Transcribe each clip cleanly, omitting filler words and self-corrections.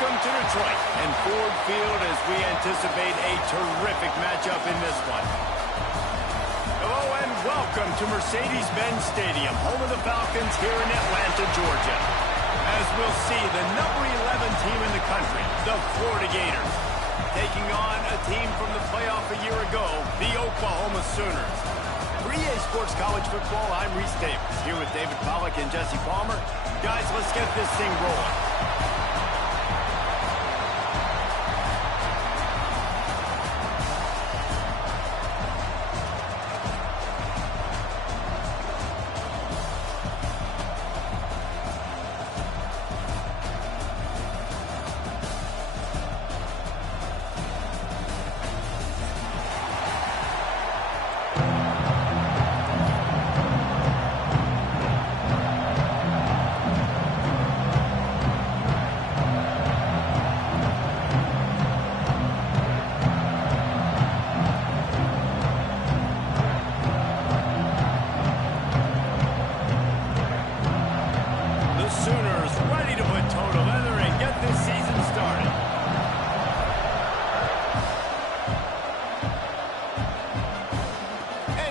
welcome to Detroit and Ford Field as we anticipate a terrific matchup in this one. Hello and welcome to Mercedes-Benz Stadium, home of the Falcons here in Atlanta, Georgia. As we'll see, the number 11 team in the country, the Florida Gators, taking on a team from the playoff a year ago, the Oklahoma Sooners. For EA Sports College Football, I'm Reese Davis, here with David Pollack and Jesse Palmer. Guys, let's get this thing rolling.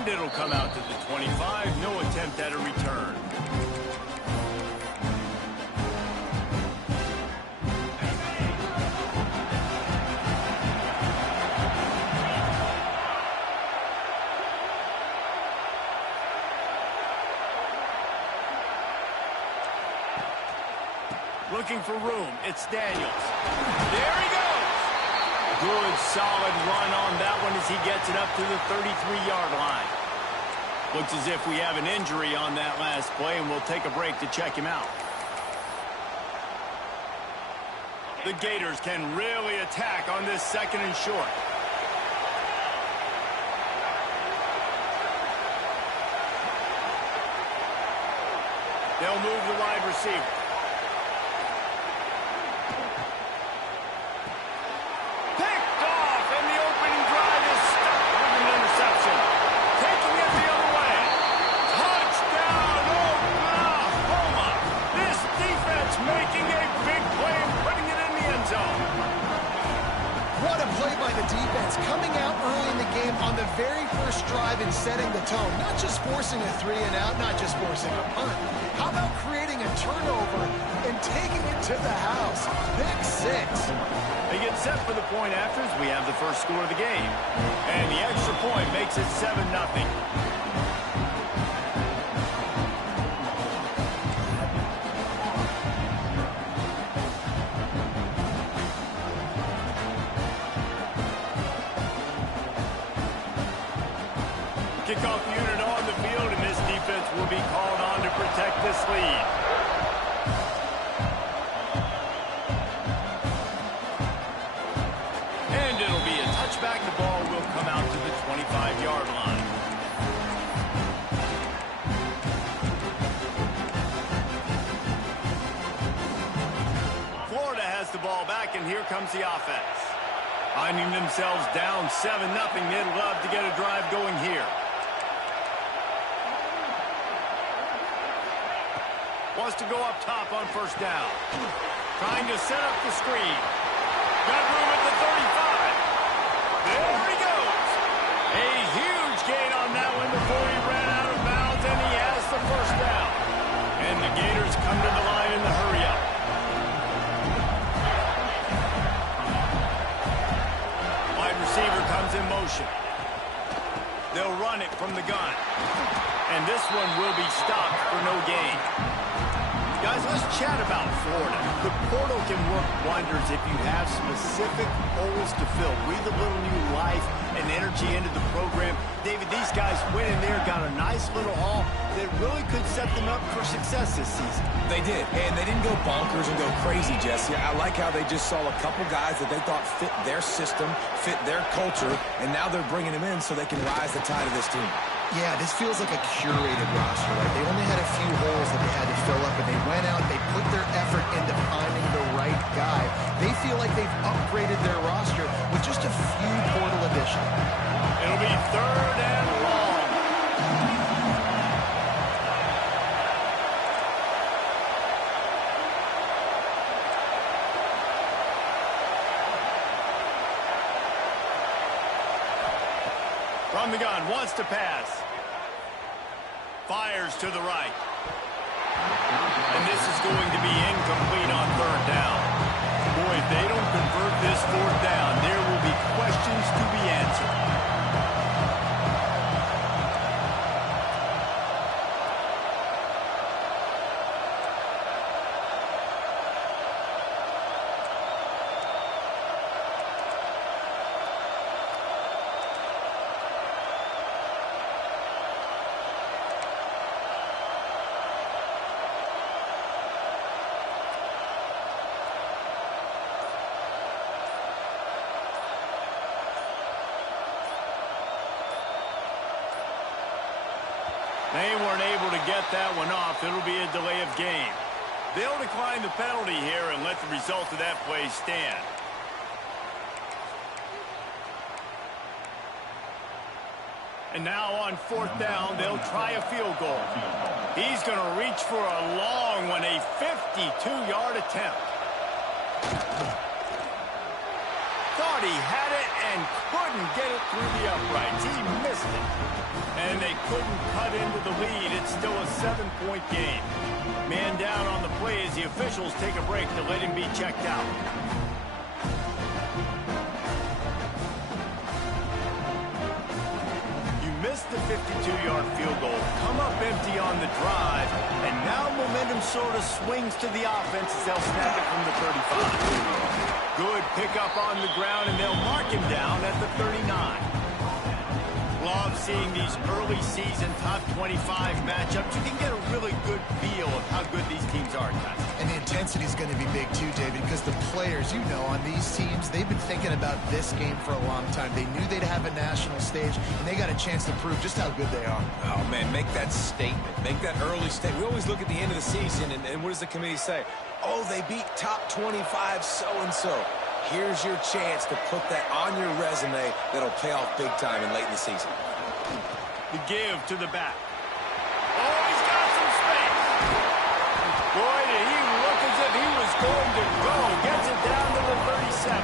It'll come out to the 25, no attempt at a return. Looking for room, it's Daniels. There he goes! Good, solid run on that one as he gets it up to the 33-yard line. Looks as if we have an injury on that last play, and we'll take a break to check him out. The Gators can really attack on this second and short. They'll move the wide receiver. Coming out early in the game on the very first drive and setting the tone. Not just forcing a 3 and out, not just forcing a punt. How about creating a turnover and taking it to the house? Pick 6. They get set for the point after as we have the first score of the game. And the extra point makes it 7-0. Kickoff unit on the field, and this defense will be called on to protect this lead. And it'll be a touchback. The ball will come out to the 25-yard line. Florida has the ball back, and here comes the offense. Finding themselves down 7-0, they'd love to get a drive going here. Wants to go up top on first down. Trying to set up the screen. Got room at the 35. There he goes. A huge gain on that one before he ran out of bounds, and he has the first down. And the Gators come to the line in the hurry-up. Wide receiver comes in motion. They'll run it from the gun. And this one will be stopped for no gain. Guys, let's chat about Florida. The portal can work wonders if you have specific holes to fill. Breathe a little new life and energy into the program. David, these guys went in there, got a nice little haul that really could set them up for success this season. They did, and they didn't go bonkers and go crazy, Jesse. I like how they just saw a couple guys that they thought fit their system, fit their culture, and now they're bringing them in so they can rise the tide of this team. Yeah, this feels like a curated roster. Like they only had a few holes that they had to fill up, and they went out, they put their effort into finding the right guy. They feel like they've upgraded their roster with just a few portal additions. It'll be 3rd and long. From the gun, wants to pass. Fires to the right. And this is going to be incomplete on third down. Boy, if they don't convert this fourth down, there will be questions to be answered. They weren't able to get that one off. It'll be a delay of game. They'll decline the penalty here and let the result of that play stand. And now on fourth down, they'll try a field goal. He's going to reach for a long one, a 52-yard attempt. Thought he had it and couldn't get it through the uprights. He missed it. And they couldn't cut into the lead. It's still a 7-point game. Man down on the play as the officials take a break to let him be checked out. You missed the 52-yard field goal. Come up empty on the drive. And now momentum sort of swings to the offense as they'll snap it from the 35. Good pickup on the ground, and they'll mark him down at the 39. Love seeing these early season top 25 matchups. You can get a really good feel of how good these teams are, guys. And the intensity is going to be big too, David, because the players, you know, on these teams, they've been thinking about this game for a long time. They knew they'd have a national stage, and they got a chance to prove just how good they are. Oh, man, make that statement. Make that early statement. We always look at the end of the season, and what does the committee say? Oh, they beat top 25 so-and-so. Here's your chance to put that on your resume that'll pay off big time and late in the season. The give to the back. Oh, he's got some space. Boy, did he look as if he was going to go. Gets it down to the 37.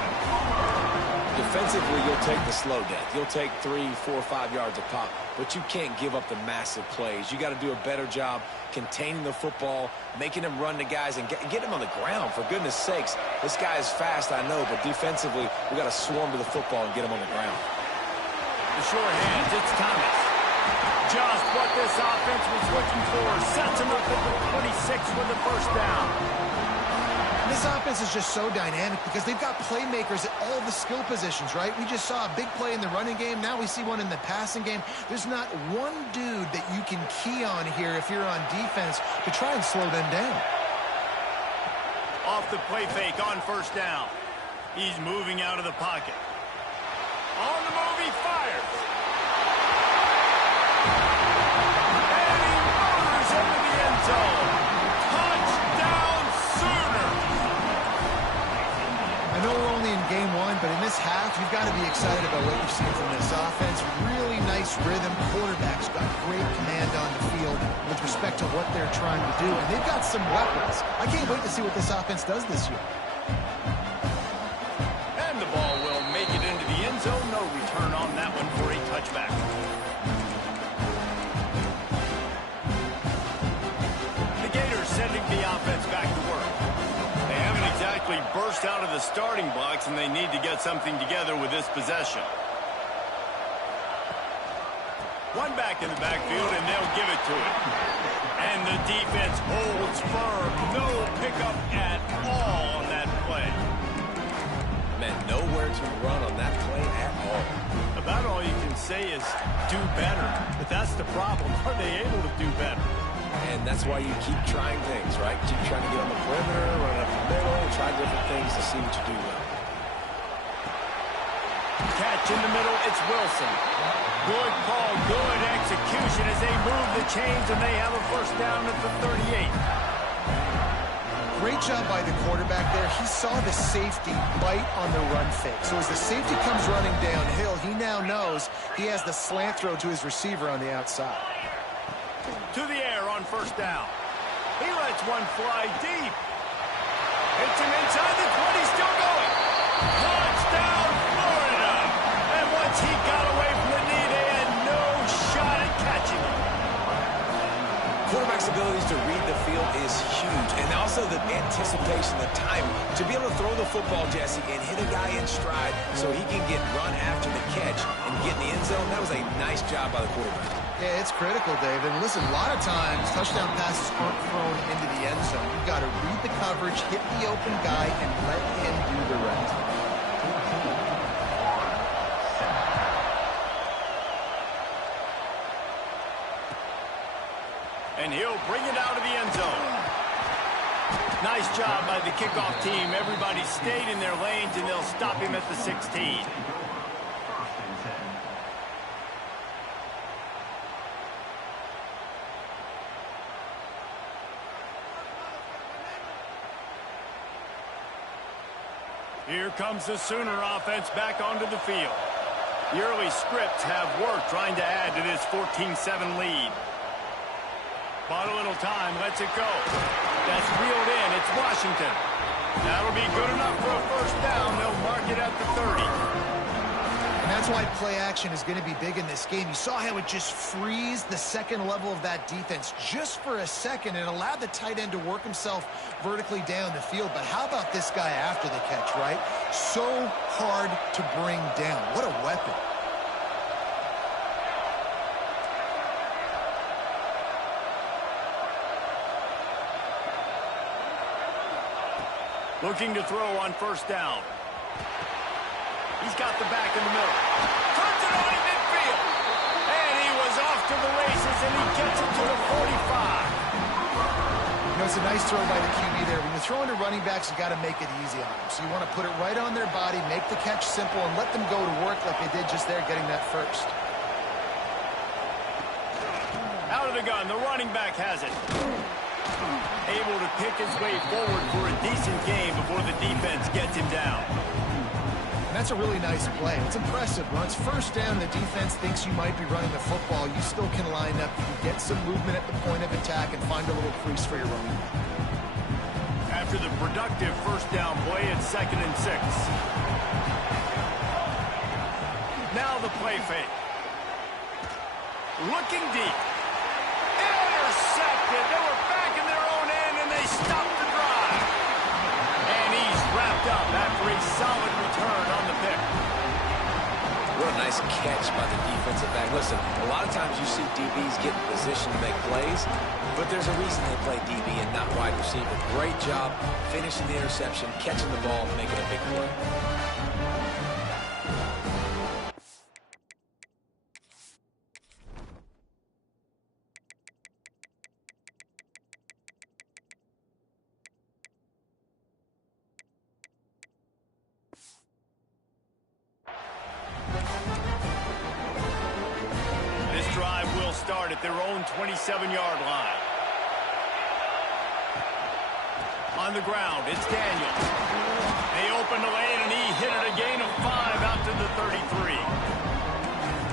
Defensively, you'll take the slow death. You'll take 3, 4, 5 yards a pop, but you can't give up the massive plays. You got to do a better job containing the football, making him run to guys, and get him on the ground. For goodness sakes, this guy is fast, I know, but defensively, we got to swarm to the football and get him on the ground. The short hands, it's Thomas. Just what this offense was looking for. Sets him up at the 26 for the first down. This offense is just so dynamic because they've got playmakers at all the skill positions, right? We just saw a big play in the running game. Now we see one in the passing game. There's not one dude that you can key on here if you're on defense to try and slow them down. Off the play fake on first down. He's moving out of the pocket. On the move, he fires. And he murders into the end zone. Touchdown, Sooners. I know we're only in game one, but in this half, you've got to be excited about what you've seen from this offense. Really nice rhythm. Quarterback's got great command on the field with respect to what they're trying to do. And they've got some weapons. I can't wait to see what this offense does this year. And the ball will make it into the end zone. No return on that one for a touchback. The Gators sending the offense back to work. They haven't exactly burst out of the starting blocks, and they need to get something together with this possession. One back in the backfield, and they'll give it to it. And the defense holds firm. No pickup at all on that play. Man, nowhere to run on that play at all. About all you can say is do better. But that's the problem. Are they able to do better? And that's why you keep trying things, right? Keep trying to get on the perimeter, run up the middle, try different things to see what you do well. Catch in the middle, it's Wilson. Good call, good execution as they move the chains, and they have a first down at the 38. Great job by the quarterback there. He saw the safety bite on the run fake. So as the safety comes running downhill, he now knows he has the slant throw to his receiver on the outside. To the air on first down. He lets one fly deep. Hits him inside the 20, still going. Touchdown, Florida. And once he got away from the knee, they had Quarterback's abilities to read the field is huge, and also the anticipation, the timing. To be able to throw the football, Jesse, and hit a guy in stride so he can get run after the catch and get in the end zone, that was a nice job by the quarterback. Yeah, it's critical, Dave. And listen, a lot of times touchdown passes aren't thrown into the end zone. You've got to read the coverage, hit the open guy, and let him do the rest. And he'll bring it out of the end zone. Nice job by the kickoff team. Everybody stayed in their lanes, and they'll stop him at the 16. Here comes the Sooner offense back onto the field. The early scripts have worked trying to add to this 14-7 lead. Bought a little time, lets it go. That's reeled in, it's Washington. That'll be good enough for a first down. They'll mark it at the 30. And that's why play action is going to be big in this game. You saw how it just freezed the second level of that defense just for a second and allowed the tight end to work himself vertically down the field. But how about this guy after the catch, right? So hard to bring down. What a weapon. Looking to throw on first down. He's got the back in the middle. Turns it on in midfield. And he was off to the races, and he gets it to the 45. You know, it's a nice throw by the QB there. When you're throwing to running backs, you got to make it easy on them. So you want to put it right on their body, make the catch simple, and let them go to work like they did just there, getting that first. Out of the gun, the running back has it. Able to pick his way forward for a decent game before the defense gets him down. And that's a really nice play. It's impressive. When it's first down, the defense thinks you might be running the football. You still can line up. You can get some movement at the point of attack and find a little crease for your running back. After the productive first down play, it's 2nd and 6. Now the play fake. Looking deep. Intercepted. They were back in their own end, and they stopped the drive. And he's wrapped up after a solid return on the pick. What a nice catch by the defensive back. Listen, a lot of times you see DBs get in position to make plays, but there's a reason they play DB and not wide receiver. Great job finishing the interception, catching the ball, making a big play. Start at their own 27-yard line. On the ground, it's Daniels. They open the lane, and he hit it a gain of 5 out to the 33.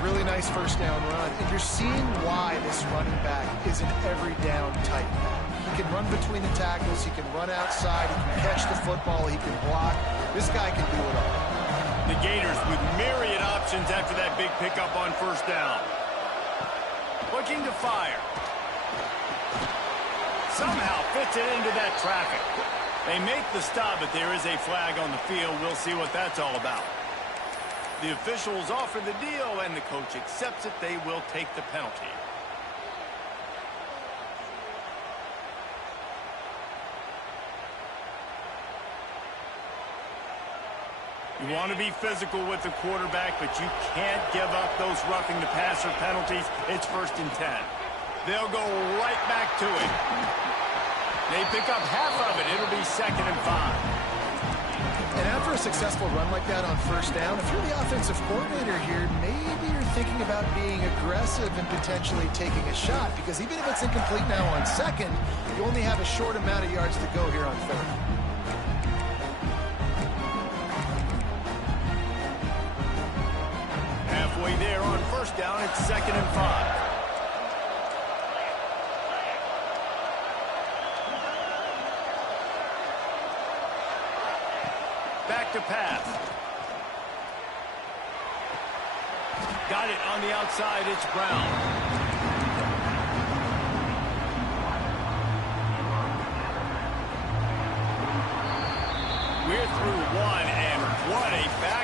Really nice first down run. And you're seeing why this running back is an every down type back. He can run between the tackles. He can run outside. He can catch the football. He can block. This guy can do it all. The Gators with myriad options after that big pickup on first down. Looking to fire. Somehow fits it into that traffic. They make the stop, but there is a flag on the field. We'll see what that's all about. The officials offer the deal, and the coach accepts it. They will take the penalty. You want to be physical with the quarterback, but you can't give up those roughing the passer penalties. It's 1st and 10. They'll go right back to it. They pick up half of it. It'll be 2nd and 5. And after a successful run like that on first down, if you're the offensive coordinator here, maybe you're thinking about being aggressive and potentially taking a shot, because even if it's incomplete now on 2nd, you only have a short amount of yards to go here on 3rd. Halfway there on first down, it's 2nd and 5. Back to pass. Got it on the outside, it's Brown.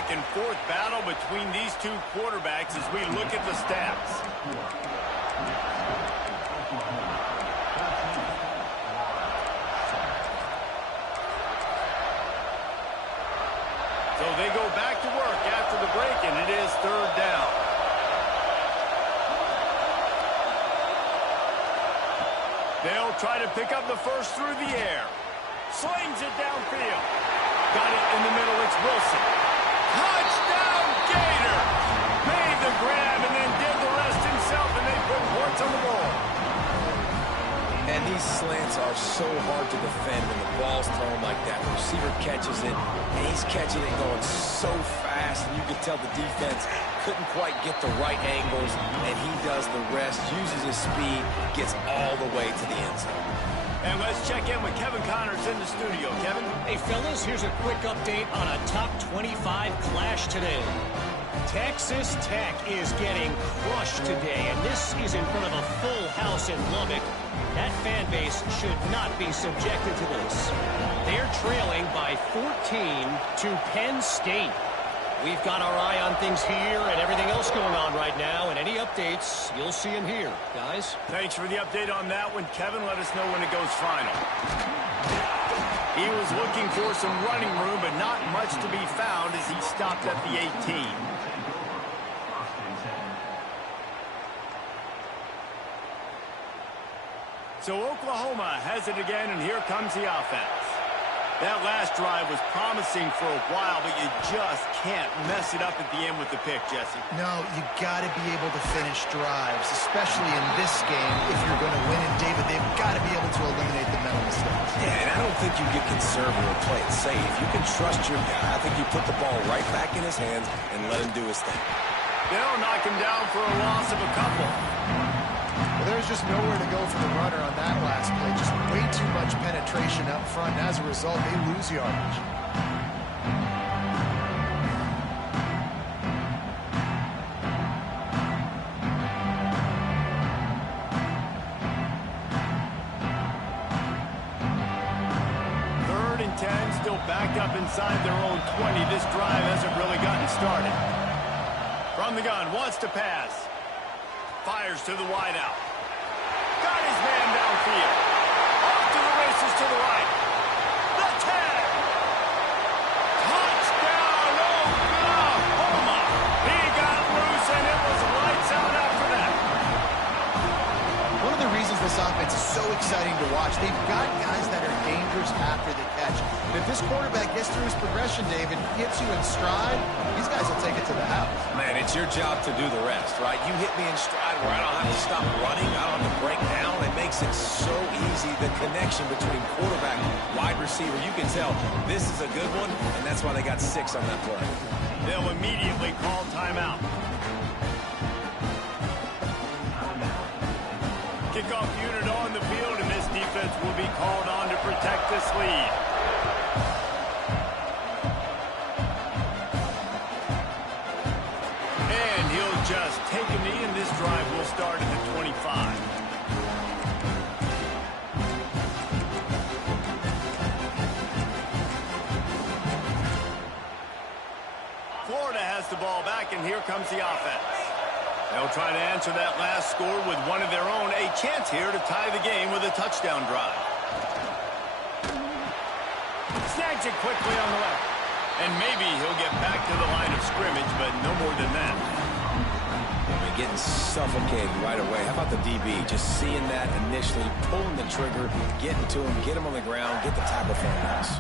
and forth battle between these two quarterbacks as we look at the stats. So they go back to work after the break, and it is third down. They'll try to pick up the first through the air. Slings it downfield. Got it in the middle. It's Wilson. Touchdown, Gator! Made the grab and then did the rest himself, and they put points on the board. And these slants are so hard to defend when the ball's thrown like that. The receiver catches it, and he's catching it going so fast, and you can tell the defense couldn't quite get the right angles, and he does the rest, uses his speed, gets all the way to the end zone. And let's check in with Kevin Connors in the studio. Kevin? Hey, fellas, here's a quick update on a top 25 clash today. Texas Tech is getting crushed today, and this is in front of a full house in Lubbock. That fan base should not be subjected to this. They're trailing by 14 to Penn State. We've got our eye on things here and everything else going on right now, and any updates, you'll see them here, guys. Thanks for the update on that one, Kevin. Let us know when it goes final. He was looking for some running room, but not much to be found as he stopped at the 18. So Oklahoma has it again, and here comes the offense. That last drive was promising for a while, but you just can't mess it up at the end with the pick, Jesse. No, you got to be able to finish drives, especially in this game if you're going to win. And, David, they've got to be able to eliminate the mental mistakes. Yeah, and I don't think you get conservative or play it safe. You can trust your guy. I think you put the ball right back in his hands and let him do his thing. They'll knock him down for a loss of a couple. Well, there's just nowhere to go for the runner on that last play. Just way too much penetration up front. And as a result, they lose yardage. Third and 10, still backed up inside their own 20. This drive hasn't really gotten started. From the gun, wants to pass. Fires to the wideout. Got his man downfield. Off to the races to the right. The tag. Touchdown, Oklahoma. He got loose, and it was lights out after that. One of the reasons this offense is so exciting to watch, they've got guys that are dangerous after the catch. But if this quarterback gets through his progression, David, gets you in stride, these guys will take it to the house. Man, it's your job to do the rest, right? You hit me in stride where I don't have to stop running. I don't have to break down. It makes it so easy. The connection between quarterback, wide receiver, you can tell this is a good one, and that's why they got 6 on that play. They'll immediately call timeout. Kickoff unit on the field, and this defense will be called on to protect this lead. And he'll just take a knee, and this drive will start at the 25. Florida has the ball back, and here comes the offense. They'll try to answer that last score with one of their own. A chance here to tie the game with a touchdown drive. Snags it quickly on the left. And maybe he'll get back to the line of scrimmage, but no more than that. They're getting suffocated right away. How about the DB? Just seeing that initially, pulling the trigger, getting to him, get him on the ground, get the tackle for a loss.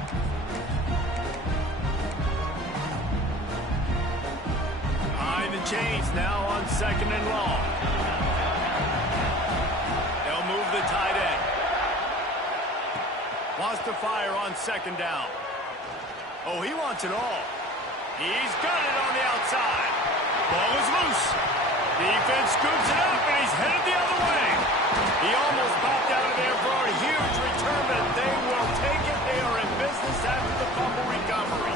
The chains now on 2nd and long. They'll move the tight end. Wants to fire on 2nd down. Oh, he wants it all. He's got it on the outside. Ball is loose. Defense scoops it up, and he's headed the other way. He almost popped out of there for a huge return, but they will take it. They are in business after the fumble recovery.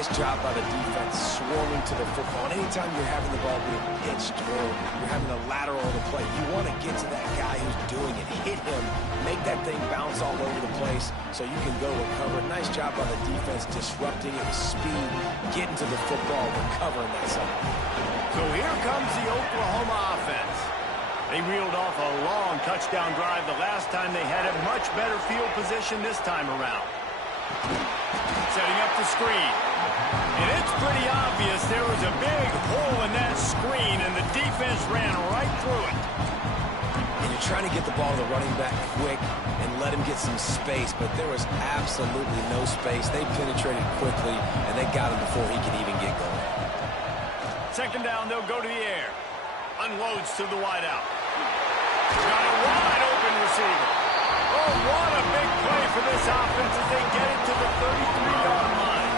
Nice job by the defense, swarming to the football. And anytime you're having the ball being pitched or you're having a lateral to play, you want to get to that guy who's doing it. Hit him, make that thing thing bounce all over the place so you can go recover. Nice job by the defense disrupting it with speed, getting to the football, recovering that something. So here comes the Oklahoma offense. They reeled off a long touchdown drive the last time they had a much better field position this time around. Setting up the screen. And it's pretty obvious there was a big hole in that screen, and the defense ran right through it. And you're trying to get the ball to the running back quick and let him get some space, but there was absolutely no space. They penetrated quickly, and they got him before he could even get going. Second down, they'll go to the air. Unloads to the wideout. Got a wide open receiver. Oh, what a big play for this offense as they get it to the 33-yard line.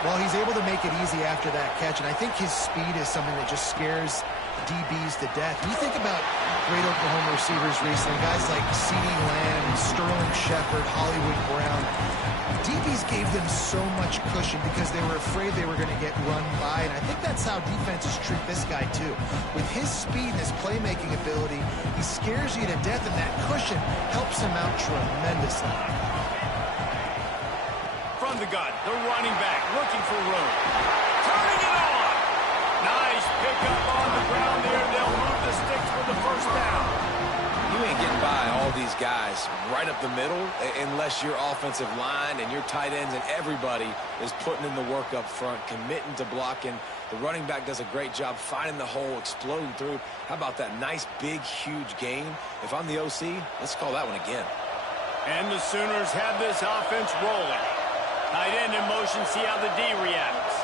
Well, he's able to make it easy after that catch, and I think his speed is something that just scares DBs to death. When you think about great Oklahoma receivers recently, guys like C.D. Lamb, Sterling Shepard, Hollywood Brown, DBs gave them so much cushion because they were afraid they were going to get run by, and I think that's how defenses treat this guy too. With his speed and his playmaking ability, he scares you to death, and that cushion helps him out tremendously. From the gun, the running back looking for room. Turning it on. Nice pickup on the ground there. They'll move the sticks for the first down. You ain't getting by all these guys right up the middle unless your offensive line and your tight ends and everybody is putting in the work up front, committing to blocking. The running back does a great job finding the hole, exploding through. How about that nice, big, huge gain? If I'm the OC, let's call that one again. And the Sooners have this offense rolling. Tight end in motion, see how the D reacts.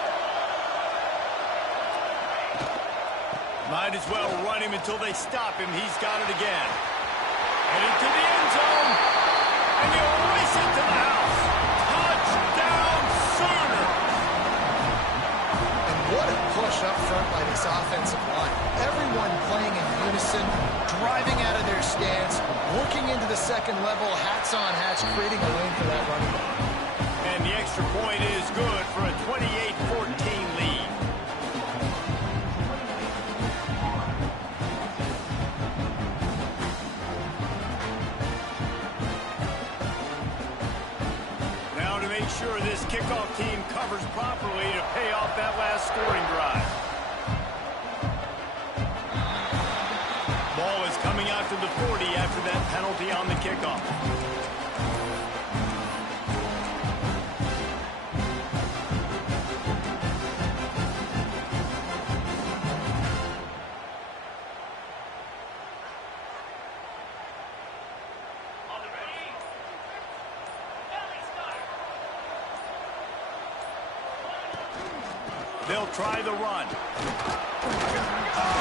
Might as well run him until they stop him. He's got it again. Headed to the end zone. And he'll race it to the house. Touchdown, Sooners! And what a push up front by this offensive line. Everyone playing in unison, driving out of their stance, working into the second level, hats on hats, creating a lane for that running back. And the extra point is good for a 28-14 lead. Now to make sure this kickoff team covers properly to pay off that last scoring drive. Ball is coming out to the 40 after that penalty on the kickoff. They'll try the run. Oh,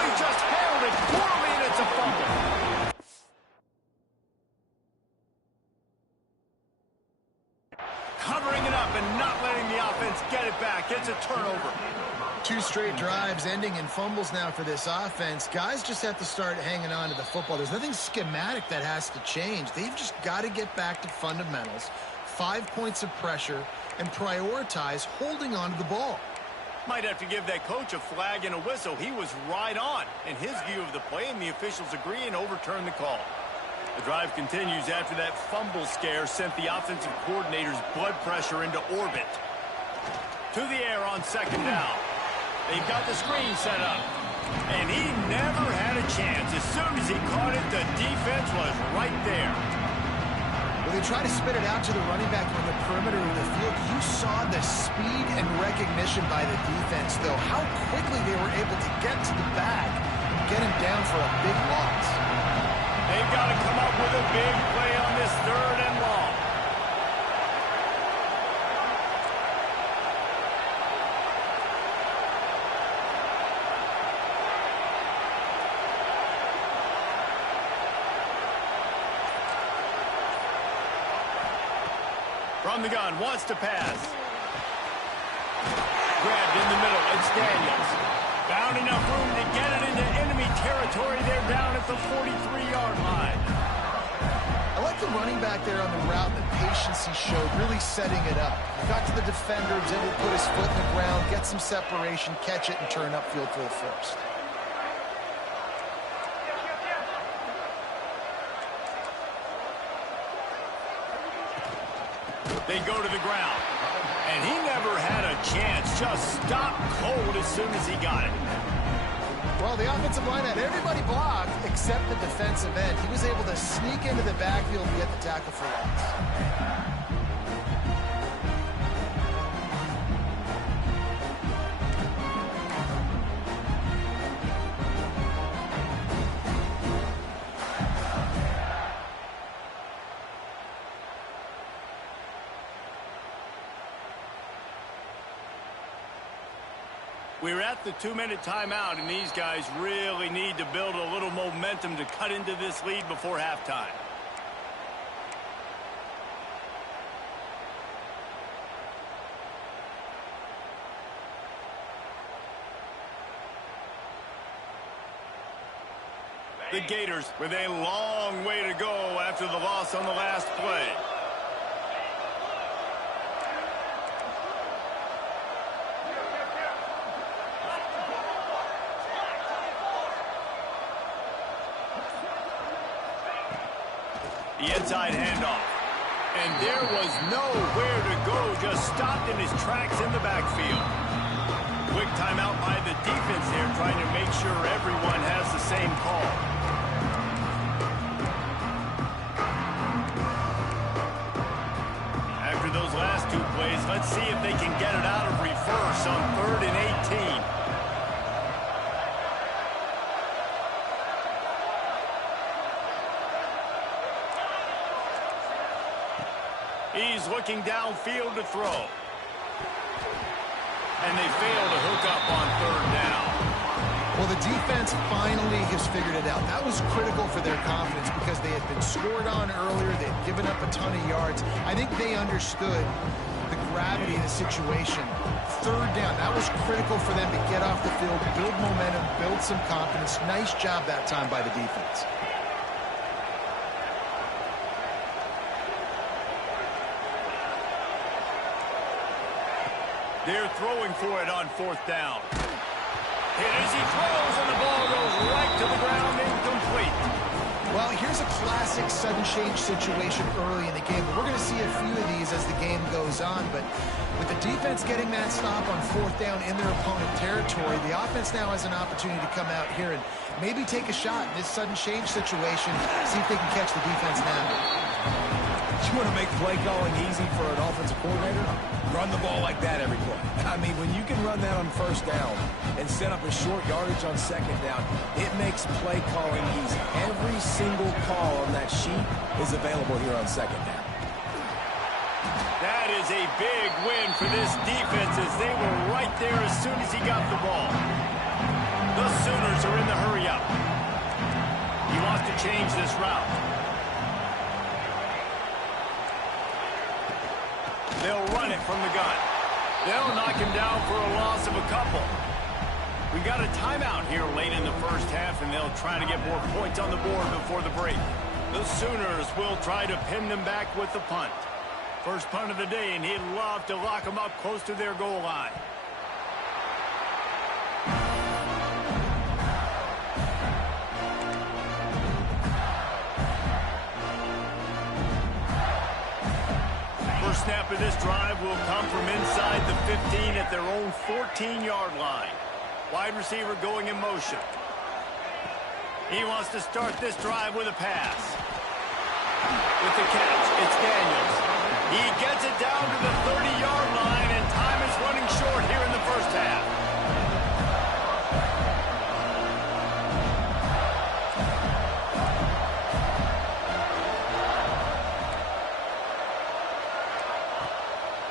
he just held it poorly, and it's a fumble. Covering it up and not letting the offense get it back. It's a turnover. 2 straight drives ending in fumbles now for this offense. Guys just have to start hanging on to the football. There's nothing schematic that has to change. They've just got to get back to fundamentals, 5 points of pressure, and prioritize holding on to the ball. Might have to give that coach a flag and a whistle. He was right on in his view of the play, and the officials agree and overturn the call. The drive continues after that fumble scare sent the offensive coordinator's blood pressure into orbit. To the air on second down. They've got the screen set up. And he never had a chance. As soon as he caught it, the defense was right there. When they try to spit it out to the running back on the perimeter of the field, you saw the speed and recognition by the defense, though, how quickly they were able to get to the back and get him down for a big loss. They've got to come up with a big play on this third and long. From the gun, wants to pass. Grabbed in the middle, it's Daniels. Found enough room to get it into enemy territory. They're down at the 43-yard line. I like the running back there on the route and the patience he showed, really setting it up. He got to the defender, was able to put his foot in the ground, get some separation, catch it, and turn upfield for the first. They go to the ground. And he never had a chance. Just stopped cold as soon as he got it. Well, the offensive line had everybody blocked except the defensive end. He was able to sneak into the backfield and get the tackle for loss. We're at the 2-minute timeout, and these guys really need to build a little momentum to cut into this lead before halftime. The Gators with a long way to go after the loss on the last play. The inside handoff. And there was nowhere to go, just stopped in his tracks in the backfield. Quick timeout by the defense there, trying to make sure everyone has the same call. After those last two plays, let's see if they can get it out of reverse on 3rd and 18. He's looking downfield to throw. And they fail to hook up on 3rd down. Well, the defense finally has figured it out. That was critical for their confidence because they had been scored on earlier. They had given up a ton of yards. I think they understood the gravity of the situation. 3rd down, that was critical for them to get off the field, build momentum, build some confidence. Nice job that time by the defense. They're throwing for it on 4th down. Hit as he throws, and the ball goes right to the ground, incomplete. Well, here's a classic sudden change situation early in the game. We're going to see a few of these as the game goes on, but with the defense getting that stop on 4th down in their opponent territory, the offense now has an opportunity to come out here and maybe take a shot in this sudden change situation, see if they can catch the defense now. You want to make play calling easy for an offensive coordinator? Run the ball like that every play. I mean, when you can run that on 1st down and set up a short yardage on 2nd down, it makes play calling easy. Every single call on that sheet is available here on 2nd down. That is a big win for this defense as they were right there as soon as he got the ball. The Sooners are in the hurry-up. He wants to change this route. They'll run it from the gun. They'll knock him down for a loss of a couple. We got a timeout here late in the first half, and they'll try to get more points on the board before the break. The Sooners will try to pin them back with the punt. First punt of the day, and he'd love to lock them up close to their goal line. Snap of this drive will come from inside the 15 at their own 14-yard line. Wide receiver going in motion. He wants to start this drive with a pass. With the catch, it's Daniels. He gets it down to the 30-yard line, and time is running short here in the first half.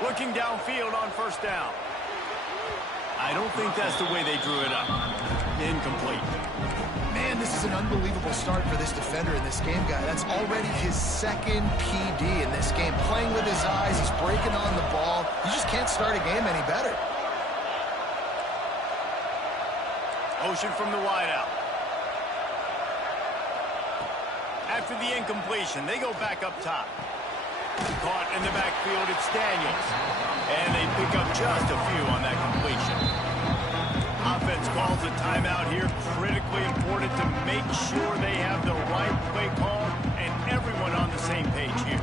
Looking downfield on 1st down. I don't think that's the way they drew it up. Incomplete. Man, this is an unbelievable start for this defender in this game, guy. That's already his 2nd PD in this game. Playing with his eyes, he's breaking on the ball. You just can't start a game any better. Motion from the wideout. After the incompletion, they go back up top. Caught in the backfield, it's Daniels. And they pick up just a few on that completion. Offense calls a timeout here. Critically important to make sure they have the right play call and everyone on the same page here.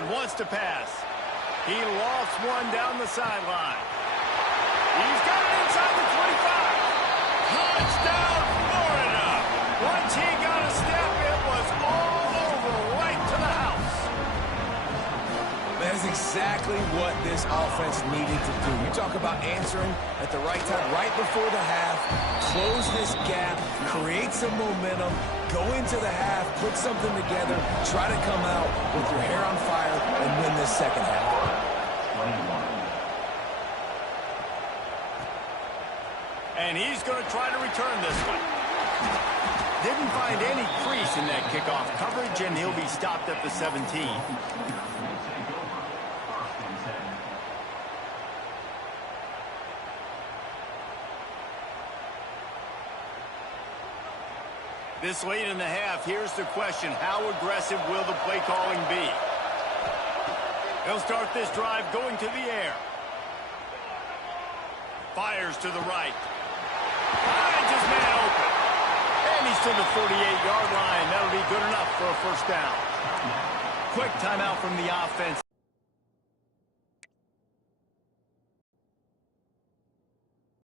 run, wants to pass. He lofts one down the sideline. He's got it inside the 25. Touchdown, Florida. Once he got a step, it was all over right to the house. That is exactly what this offense needed to do. You talk about answering at the right time, right before the half, close this gap, create some momentum, go into the half, put something together, try to come out with your hair on fire and win this second half. And he's going to try to return this one. Didn't find any crease in that kickoff coverage, and he'll be stopped at the 17. This late in the half, here's the question. How aggressive will the play calling be? He'll start this drive going to the air. Fires to the right. Finds his man open. And he's to the 48-yard line. That'll be good enough for a first down. Quick timeout from the offense